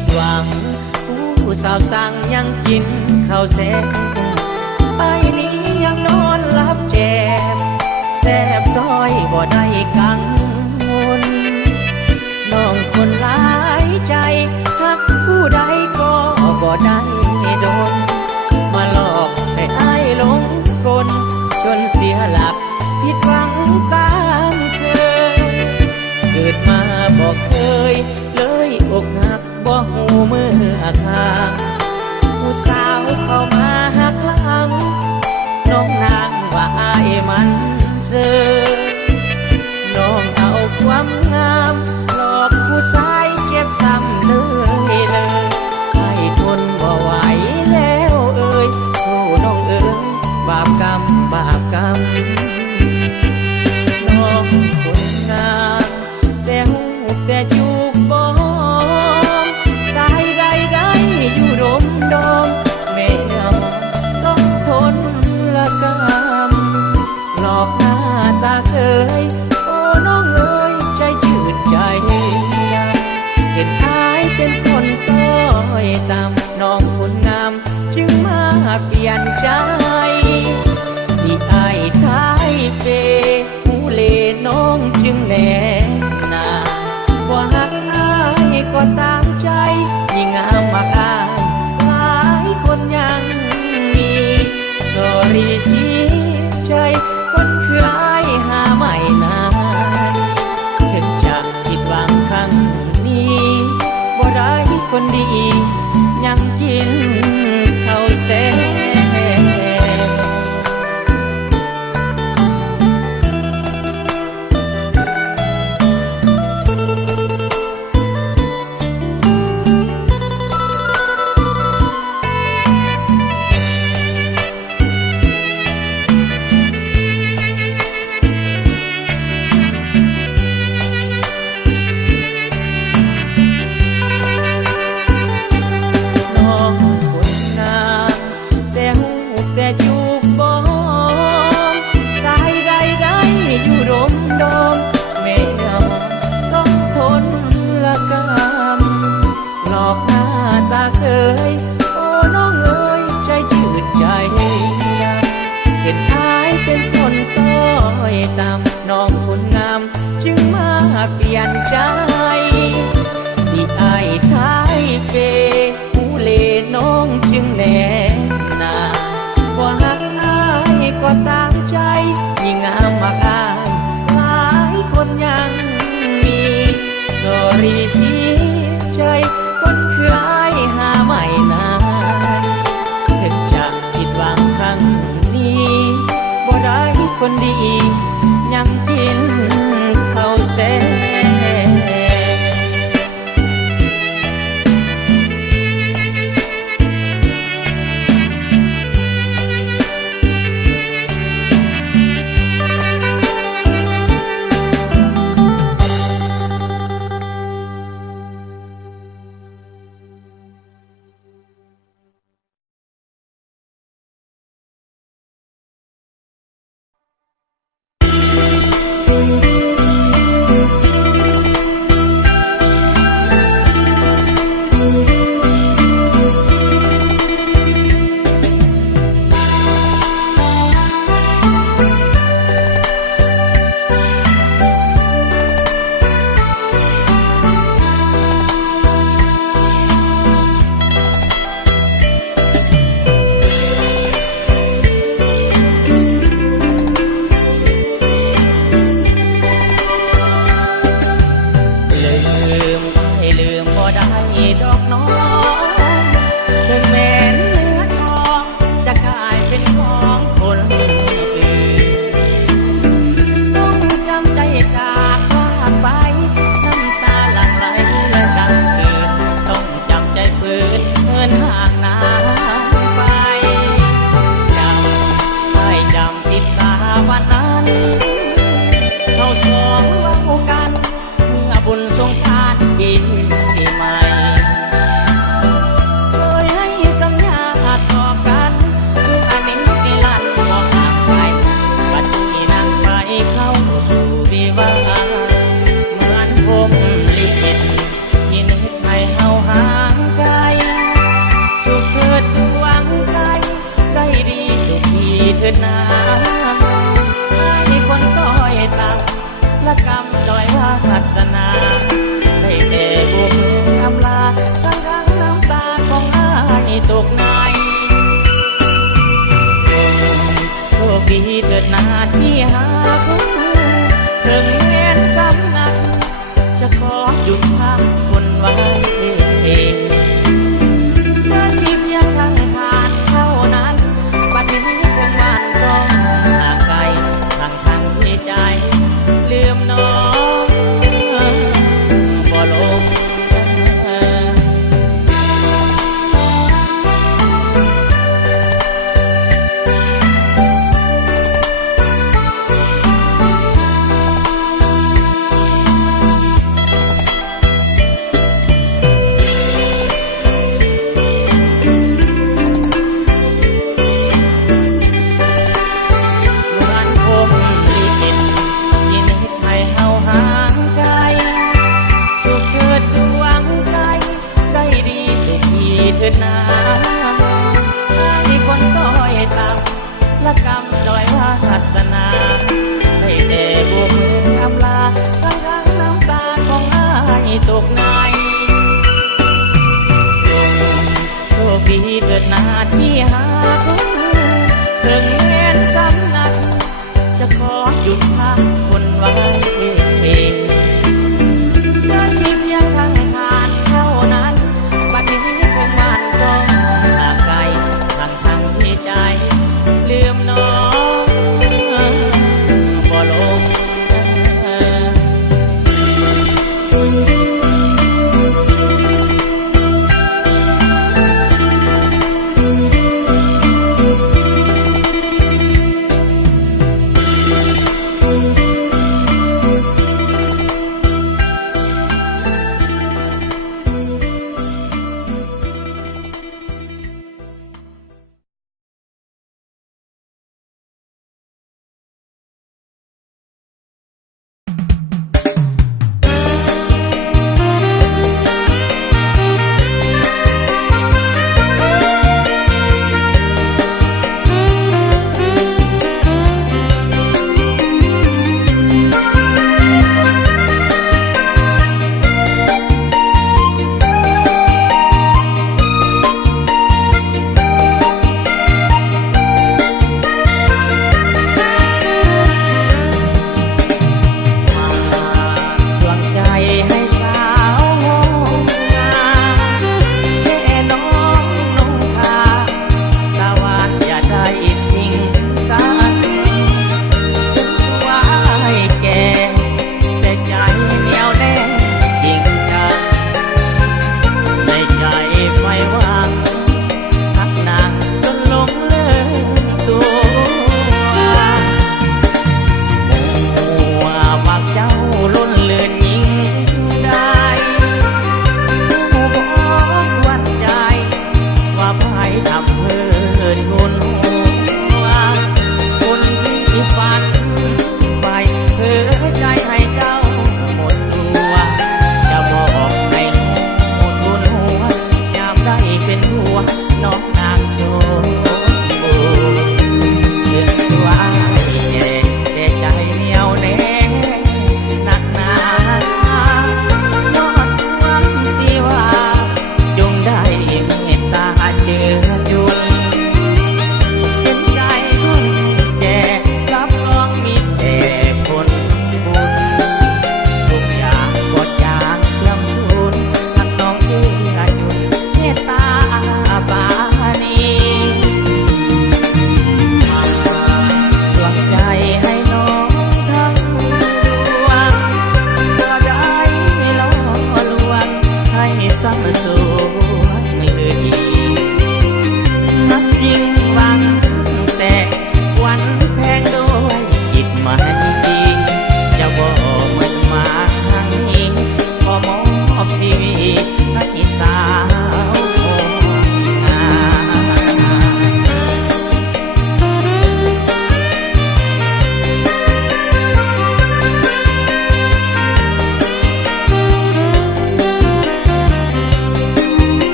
ดหวังผู้สาวสั่งยังกินข้าวแซ่บไปนี้ยังนอนหลับแจมแซบซอยบ่ได้กังวลน้องคนหลายใจหักผู้ใดก็บ่ได้โดนมาหลอกให้อ้ายหลงกลจนเสียหลักผิดหวังตามเคยเกิดมาบอกเคยเลยอกหักบ่หูเมื่อคาผู้สาวเข้ามาหักหลังน้องนางว่าอายมันเซอน้องเอาความงามหลอกผู้ชายเจ็บซ้ำเลยให้ทนบ่ไหวแล้วเอ่ยโอ้น้องเอ๋ยบาปกรรมบาปกรรมน้องคนงามแต่หูแต่จูบบ่สายใดอยู่ดมดมแม่ต้องทนละกรรมหลอกหน้าตาเสยโอ้น้องเอ๋ยใจจืดใจเห็นอายเป็นคนต้อยต่ำน้องคนงามจึงมาเปลี่ยนใจที่อายท้ายเปหูเลน้องจึงแน่นาว่าหักอายก็ตามใจยิ่งงามมากอายหลายคนยังมีสอรี่เสียใจคนคืออายหาไม่นานถึงจะผิดหวังครั้งนี้บ่ได้คนดียังกินข้าวแซ่เสยโอ้น้องเอ๋ยใจจืดใจเห็นอายเป็นคนต้อยต่ำน้องคนงามจึงมาเปลี่ยนใจที่อายท้ายเปหูเลน้องจึงแน่นาว่าหักอายก็ตามใจยิ่งงามมากอายหลายคนยังมีสอรี่เสียใจคนคืออายหาไม่นานถึงจะผิดหวังครั้งนี้บ่ได้คนดียังกินข้าวแซ่ หาคู่ถึงแม้นสำนักจะขอหยุดพักคนไว้ได้เพียงทางผ่านเท่านั้นบัดนี้คงมันก็ห่างไกลทั้งที่ใจลืมน้องบ่ลงเถิดนาที่คนต้อยต่ำละกำด้อยวาสนาได้แต่บวกมืออำลาทั้งน้ำตาของอ้ายตกในโชคดีเถิดนาที่หาคู่ถึงแม้นสำนักจะขอหยุดพักคนไว้ได้เพียงทางผ่านเท่านั้นบัดนี้คงมันก็ห่างไกลทั้งที่ใจลืมน้องบ่ลง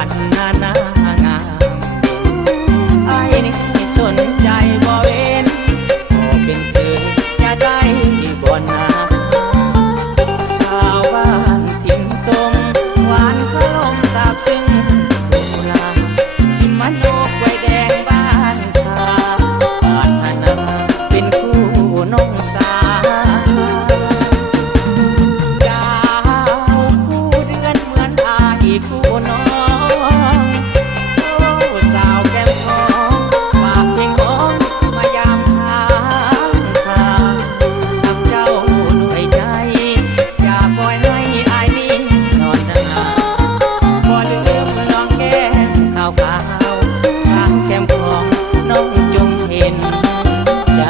านหน้านางามไอ้นี่สนใจบ่เว้นขอเป็นคืออย่าได้บ่นาชาวบ้านทิ้งตรงหวานขลมสาบซึ้งโบราณชิมมันโอกไว้แดงบ้านทาบ้านนาเป็นคู่น้องสาวดาวคู่เดือนเหมือนอายคู่น้องโอ้สาวแก้มทองฝากเพลงอ้อมมายามทางทางทำเจ้าด้วยใจอย่าปล่อยให้อายนี้นอนนานบ่ลืมลองแก้มขาวขาวสาวแก้มของน้องจงเห็นใจ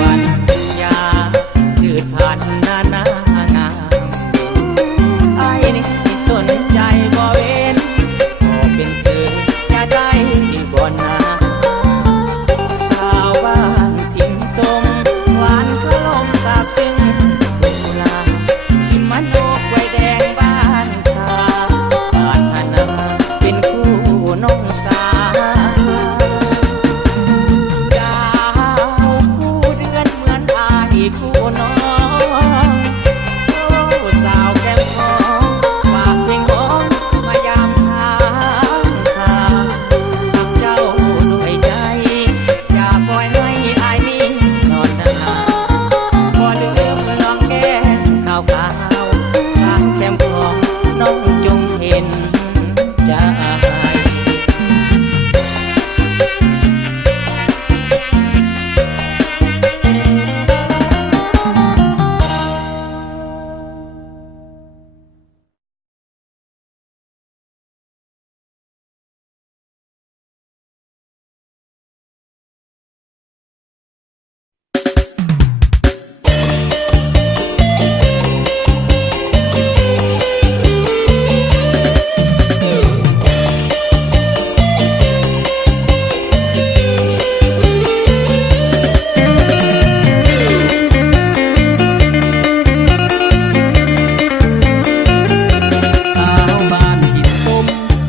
วันยาจืดผ่านหน้านางามไอ้นี่สนใจบ่เว้นขอเป็นคืออย่าได้บ่นาสาวบ้านทิ้งตมหวานขลมสาบซึ้งโบราณชิมมันโอกไว้แดงบ้านทาบ้านนาเป็นคู่น้องสาว ดาวคู่เดือนเหมือนอายคู่น้องโอ้สาวแก้มทองฝากเพลงอ้อมมายามทางทางทำเจ้าด้วยใจอย่าปล่อยให้อายนี้นอนนานบ่ลืมลองแก้มขาวขาวสาวแก้มทองน้องจงเห็นใจ สาวบ้านหินตุ่ม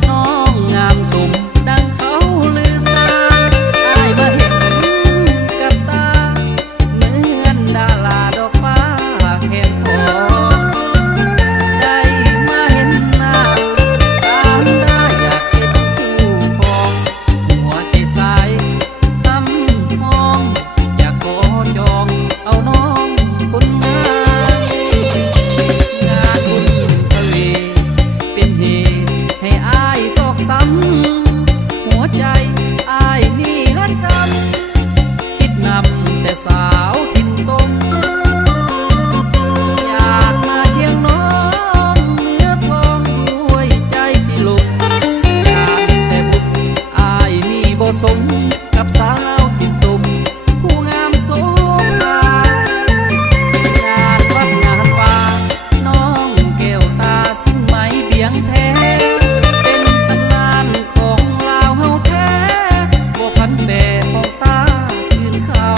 น้องงามสมดังเขาลือสาอ้ายมาเห็นกับตาเหมือนดาราดอกฟ้าเห็นทองได้มาเห็นหน้าตามได้อยากเป็นคู่ครองหัวใจสายทำมองอยากขอจองเอาน้องคนงามงานบุญทะเล เป็นเหตุให้อายโศกซ้ำหัวใจอายนี่ละกันคิดนำแต่สาวถิ่นตมอยากมาเที่ยงน้องเนื้อทองด้วยใจที่หลงอยากแต่บุญอายนี่บ่สมกับสาวถิ่นตมผู้งามโสภางานวัดงานวาน้องแก้วตาสิ้นไหมเบียงแท้เป็นตำนานของลาวเฮาแท้บ่พันแปรของสาคืนเขา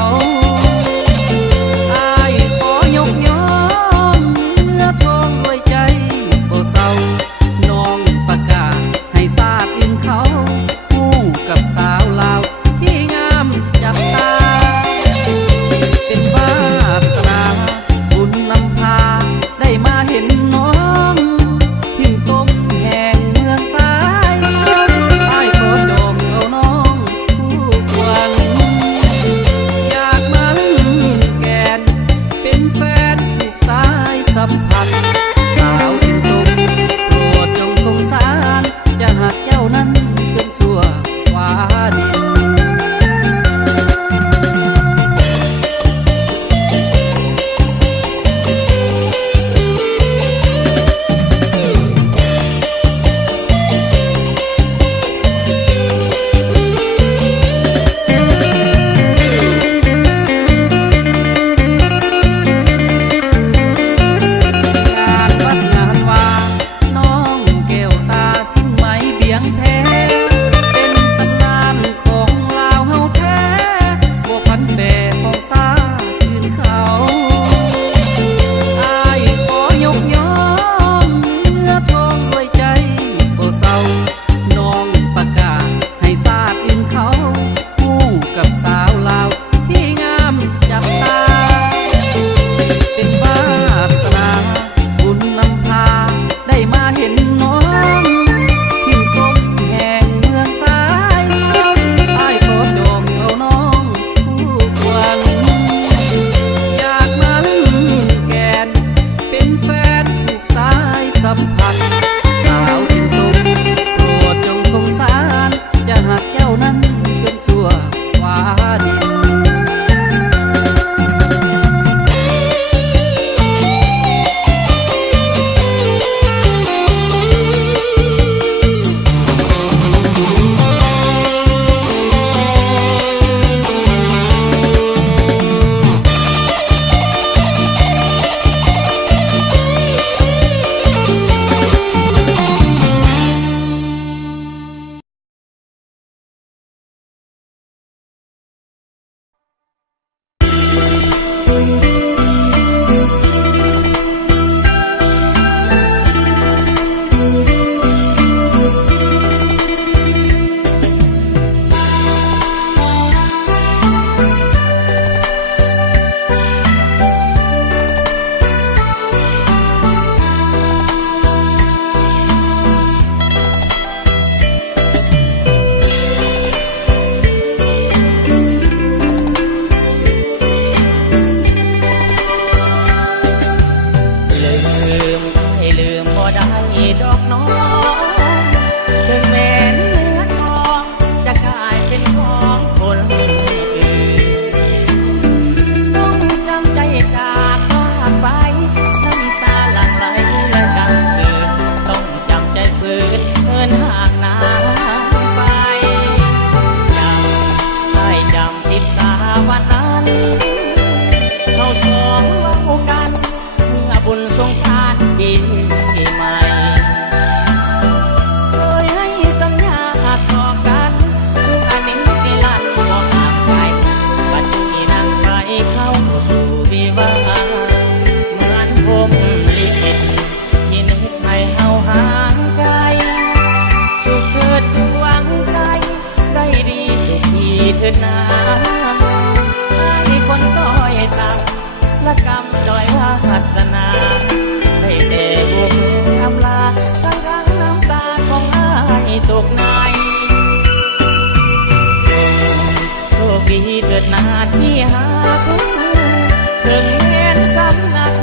อายขอยกย่องเนื้อทองด้วยใจบ่เศร้าน้องประกาศให้ทราบอื่นเขาคู่กับสาวลาว เขาสองเว้ากันเมื่อบุญสงกรานต์ปีใหม่เคยให้สัญญาต่อกันซึ่งอันนี้นิรันดร์บ่ห่างไกลบัดนี้นั่งไปเข้าสู่วิวาห์เหมือนผมลิขิตที่นึกให้เฮาห่างไกลสุขเถิดดวงใจได้ดีสุขีเถิดนาให้คนต้อยต่ำและกำด้อยวาสนาได้แต่บวกมืออำลาทั้งน้ำตาของอ้ายตกในโชคดีเถิดนาที่หาคุณถึงแม้นสำนัก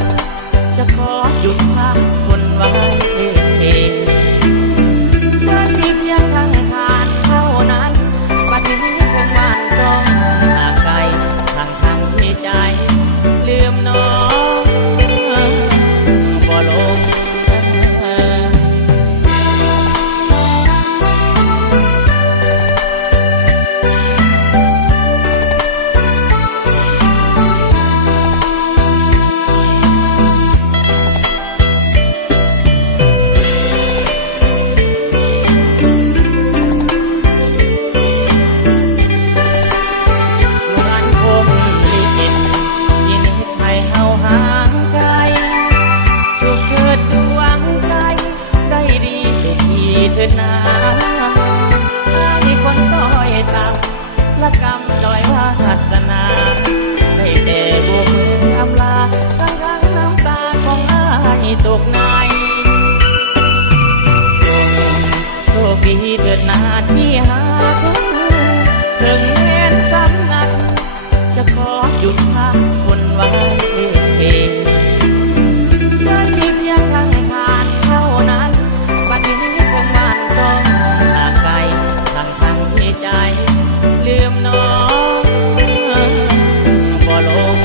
จะขอหยุดพักคนไว้ได้เพียงทางผ่านเท่านั้นบัดนี้คงมันต้องห่างไกลทางที่ใจลืมน้องบ่ลงเถิดนาให้คนต้อยต่ำและกำด้อยวาสนาได้แต่บวกมืออำลาทั้งน้ำตาของอ้ายตกในโชคดีเถิดนาที่หาคุณถึงแม้นสำนักจะขอหยุดพักคนไว้ได้เพียงทางผ่านเท่านั้นบัดนี้คงมันต้องห่างไกลทางที่ใจลืมน้องบ่ลง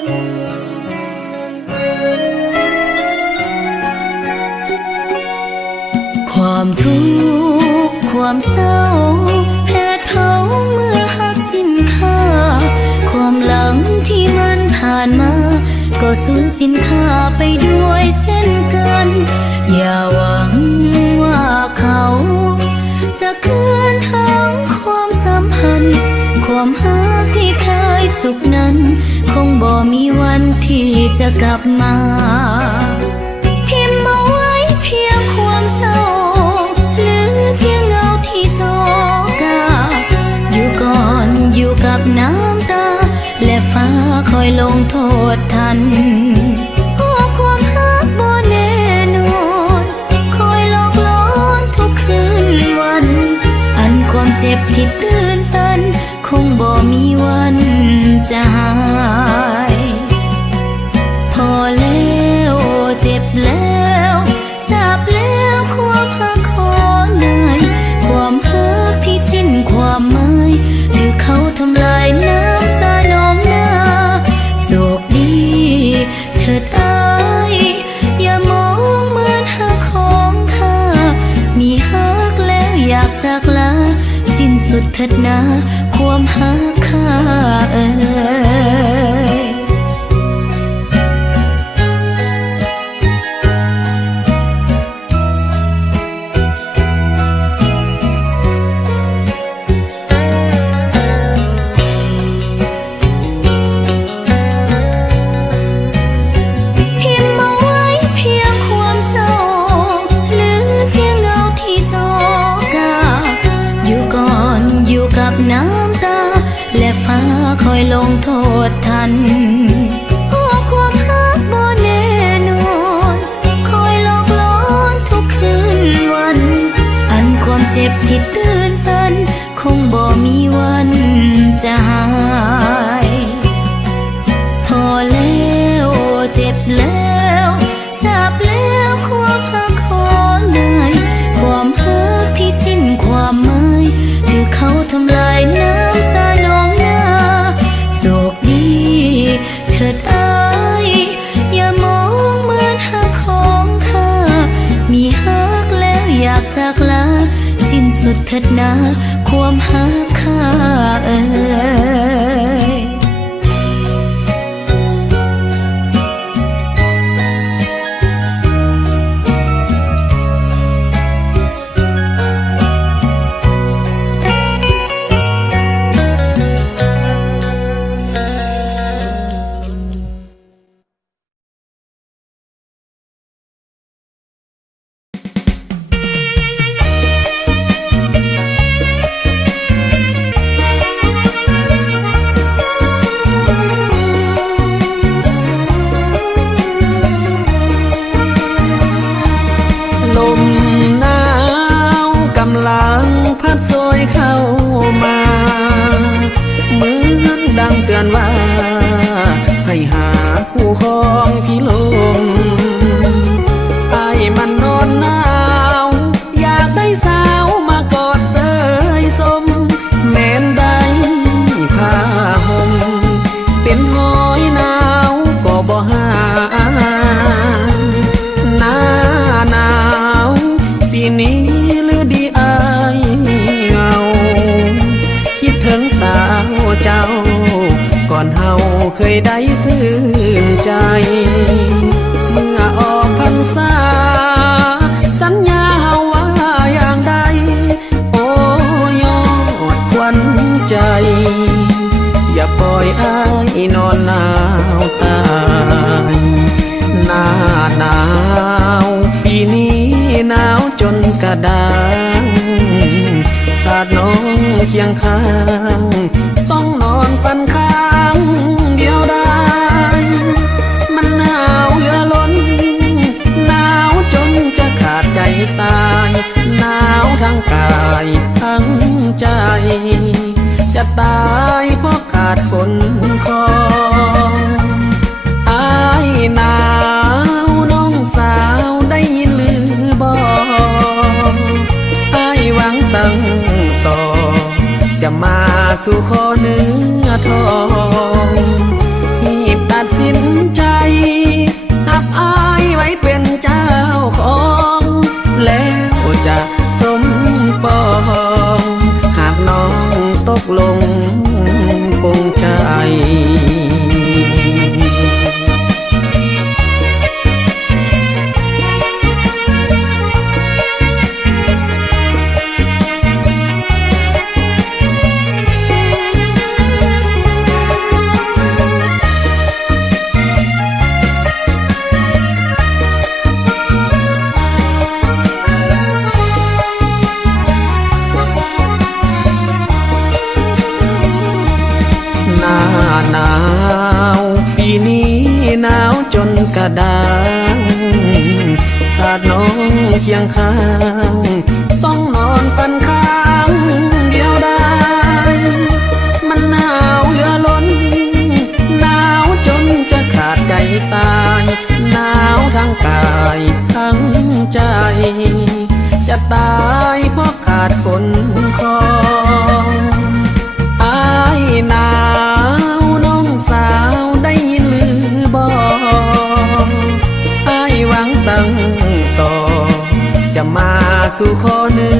ความทุกข์ความเศร้าแผดเผาเมื่อหักสิ้นค่าความหลังที่มันผ่านมาก็สูญสิ้นค่าไปด้วยเช่นกันอย่าหวังว่าเขาจะคืนทั้งความสัมพันธ์ความรักที่เคยสุขนั้นคงบ่มีวันที่จะกลับมาทิ่มเอาไว้เพียงความเศร้าหรือเพียงเงาที่โศกาอยู่ก่อนอยู่กับน้ำตาและฟ้าคอยลงโทษทันเพราะความรักบ่แน่นอนคอยหลอกล้อนทุกคืนวันอันความเจ็บที่ตื้นตันคงบ่มีวันจะหายพอแล้วเจ็บแล้วทราบแล้วความรักของนายความรักที่สิ้นความหมายถือเขาทำลายน้ำตาน้องนาโศกดีเถิดอ้ายอย่ามองเหมือนหักของข้ามีหักแล้วอยากจากลาสิ้นสุดเถิดนาความหักข้าน้ำตาและฟ้าคอยลงโทษทันเพราะความรักบ่แน่นอนคอยหลอกล้อนทุกคืนวันอันความเจ็บที่ตื้นตันคงบ่มีวันจะหายพอแล้วเจ็บแล้วทราบแล้วความรักของนายความรักที่สิ้นความหมายคือเขาทำลายน้ำตาน้องนาโศกดีเถิดอ้ายอย่ามองเหมือนหักของข้ามีหักแล้วอยากจากลาสิ้นสุดเถิดนาความหักข้าให้หาคู่ครองพี่ลมไอ้มันนอนหนาวอยากได้สาวมากอดเสยสมแม้นได้ผ้าห่มเป็นห้อยหนาวก็บ่หาหน้าหนาวปีนี้หรือดีอายเหงาคิดถึงสาวเจ้าก่อนเฮาเคยได้ซื่นใจเมื่อออกพรรษาสัญญาเฮาว่าอย่างใดโอ้ยอดควันใจอย่าปล่อยอ้ายนอนหนาวตายหน้าหนาวปีนี้หนาวจนกระด้างขาดน้องเคียงข้างต้องนอนฟันข้างเดียวได้มันหนาวเหลือล้นหนาวจนจะขาดใจตายหนาวทั้งกายทั้งใจจะตายเพราะขาดคนคองอ้ายหนาวน้องสาวได้ยินหรือบ่อ้ายหวังตั้งต่อจะมาสู่ขอเนื้อทองหีบตัดส จะดังขาดน้องเคียงข้างต้องนอนฝันข้างเดียวดายมันหนาวเหลือล้นหนาวจนจะขาดใจตายหนาวทั้งกายทั้งใจจะตายเพราะขาดคนคองอายหนาวน้องสาวได้ยินหรือบอกอายหวังตั้งต่อจะมาสู่ขอหนึ่ง